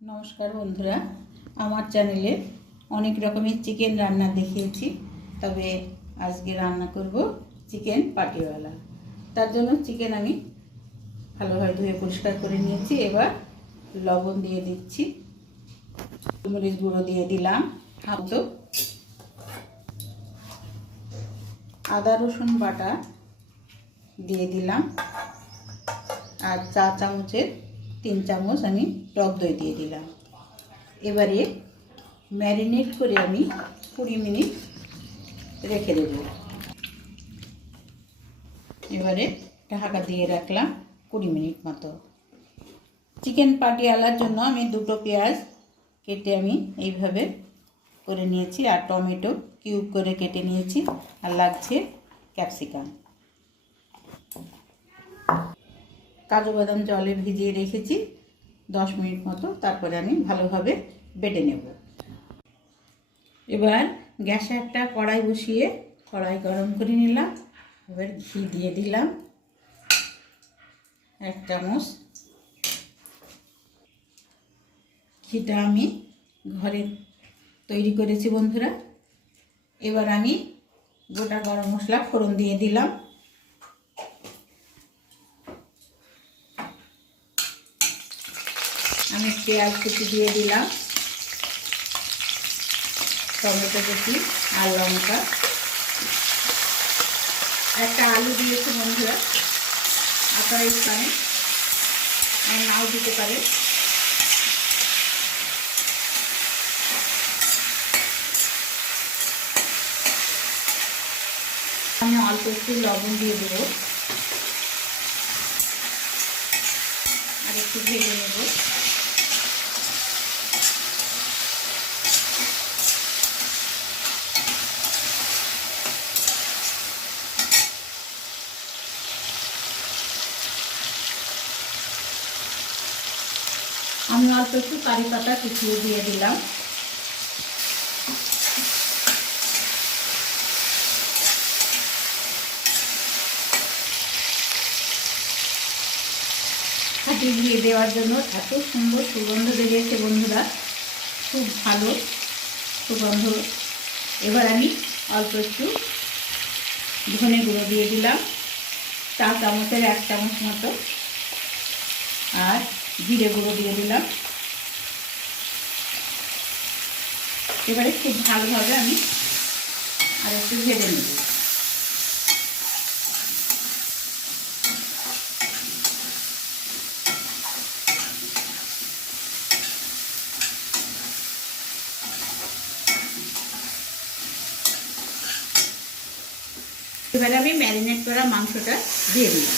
नमस्कार बंधुरा आमार चैनेले अनेक रकमेर चिकेन रान्ना देखिएछि तबे आज के रान्ना करब चिकेन पाटिवाला। तार जोन्नो चिकेन आमी भालोभाबे धुए परिष्कार करे निয়েছি। एबार लवण दिए दिচ্ছি, मरिच गुঁড়ो दिए दिलाम हाफ तो, आदा रसुन बाटा दिए दिलाम और चा चामचेर 3 चामच आमी टक दई दिए दिलाम। एबारे मैरिनेट करे आमी 20 मिनिट रेखे देब। एबारे ढाका दिए राखलाम 20 मिनिट मतो। चिकेन पाटियालार जोन्नो आमी दुटो पेঁয়াজ केटे आमी এইভাবে করে নিয়েছি আর টমেটো কিউব করে কেটে নিয়েছি আর লাগছে ক্যাপসিকাম। কাজু বাদাম জলে ভিজিয়ে রেখেছি 10 মিনিট মতো, তারপরে আমি ভালোভাবে বেটে নেব। এবার গ্যাসে একটা কড়াই বসিয়ে কড়াই গরম করে নিলাম। এবার ঘি দিয়ে দিলাম 1 চামচ। ঘিটা আমি ঘরে তৈরি করেছি বন্ধুরা। এবার আমি গোটা গরম মশলা ফোড়ন দিয়ে দিলাম। আমি পেঁয়াজ কুচি দিয়ে দিলাম, টমেটো কুচি আর লঙ্কা, একটা আলু দিয়েছি বন্ধুরা। আপনারা এখানে নাও দিতে পারেন। আমি অল্প একটু লবণ দিয়ে দেবো আর একটু ভেজে নেব। আমি অল্প একটু কারি পাতা কুচিয়ে দিয়ে দিলাম। খাঁটি ঘি দেওয়ার জন্য এত সুন্দর সুগন্ধ বেরিয়েছে বন্ধুরা, খুব ভালো সুগন্ধ। এবার আমি অল্প একটু ধনে গুঁড়ো দিয়ে দিলাম, চা চামচের 1 চামচ মতো, আর জিরে গুঁড়ো দিয়ে দিলাম। এবারে খুব ভালোভাবে আমি আর একটু ভেজে নেব। এবারে আমি ম্যারিনেট করা মাংসটা দিয়ে দিলাম।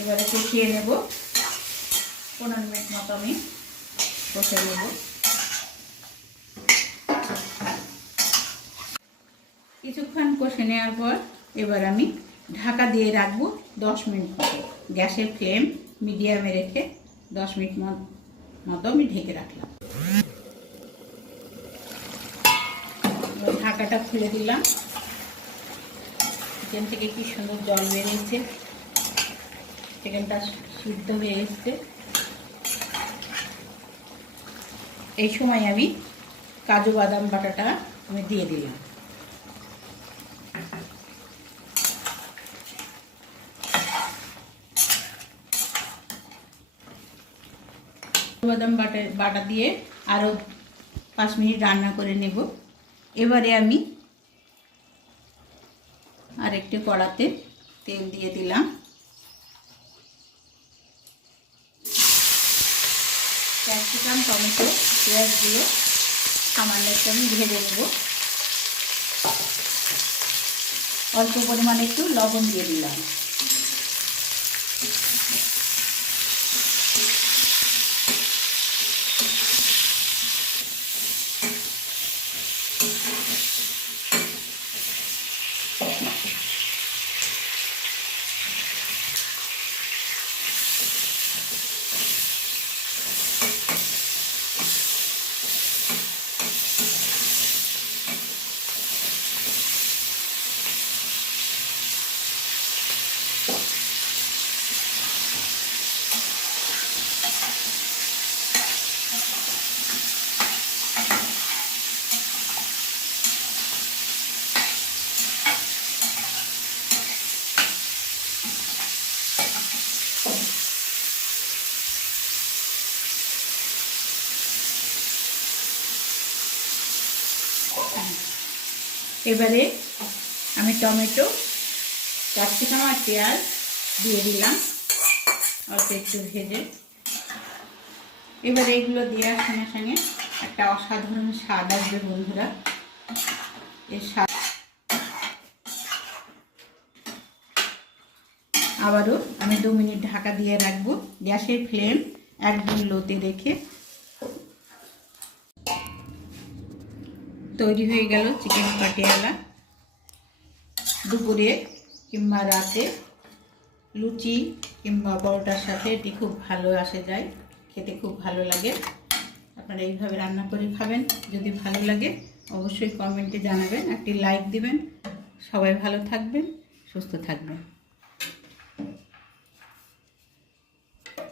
এবারে কষিয়ে নেব 15 মিনিট মতো আমি কষে নেব। কিছুক্ষণ কষে নেওয়ার পর এবার আমি ঢাকা দিয়ে রাখবো 10 মিনিট মতো। গ্যাসের ফ্লেম মিডিয়ামে রেখে 10 মিনিট মতো আমি ঢেকে রাখলাম। ঢাকাটা খুলে দিলাম। চিকেন থেকে কি সুন্দর জল বেরিয়েছে, চিকেনটা সিদ্ধ হয়ে এসছে। এই সময় আমি কাজু বাদাম বাটাটা আমি দিয়ে দিলাম। বাদাম বাটা দিয়ে আরও 5 মিনিট রান্না করে নেব। এবারে আমি আরেকটি কড়াতে তেল দিয়ে দিলাম। ক্যাপসিকাম টমেটো পেঁয়াজগুলো সামান্য একটু আমি ভেজে নেব। অল্প পরিমাণে একটু লবণ দিয়ে দিলাম। এবারে আমি টমেটো, ক্যাপসিকাম আর পেঁয়াজ দিয়ে দিলাম অল্প একটু ভেজে। এবারে এগুলো দেওয়ার সঙ্গে সঙ্গে একটা অসাধারণ স্বাদ আসবে বন্ধুরা। এর স্বাদ আবারও আমি 2 মিনিট ঢাকা দিয়ে রাখবো। গ্যাসের ফ্লেম একদম লোতে রেখে। তৈরি হয়ে গেল চিকেন পাটিয়ালা। দুপুরে কিংবা রাতে লুচি কিংবা পরোটার সাথে এটি খুব ভালো আসে যায়, খেতে খুব ভালো লাগে। আপনারা এইভাবে রান্না করে খাবেন। যদি ভালো লাগে অবশ্যই কমেন্টে জানাবেন, একটি লাইক দিবেন। সবাই ভালো থাকবেন, সুস্থ থাকবেন।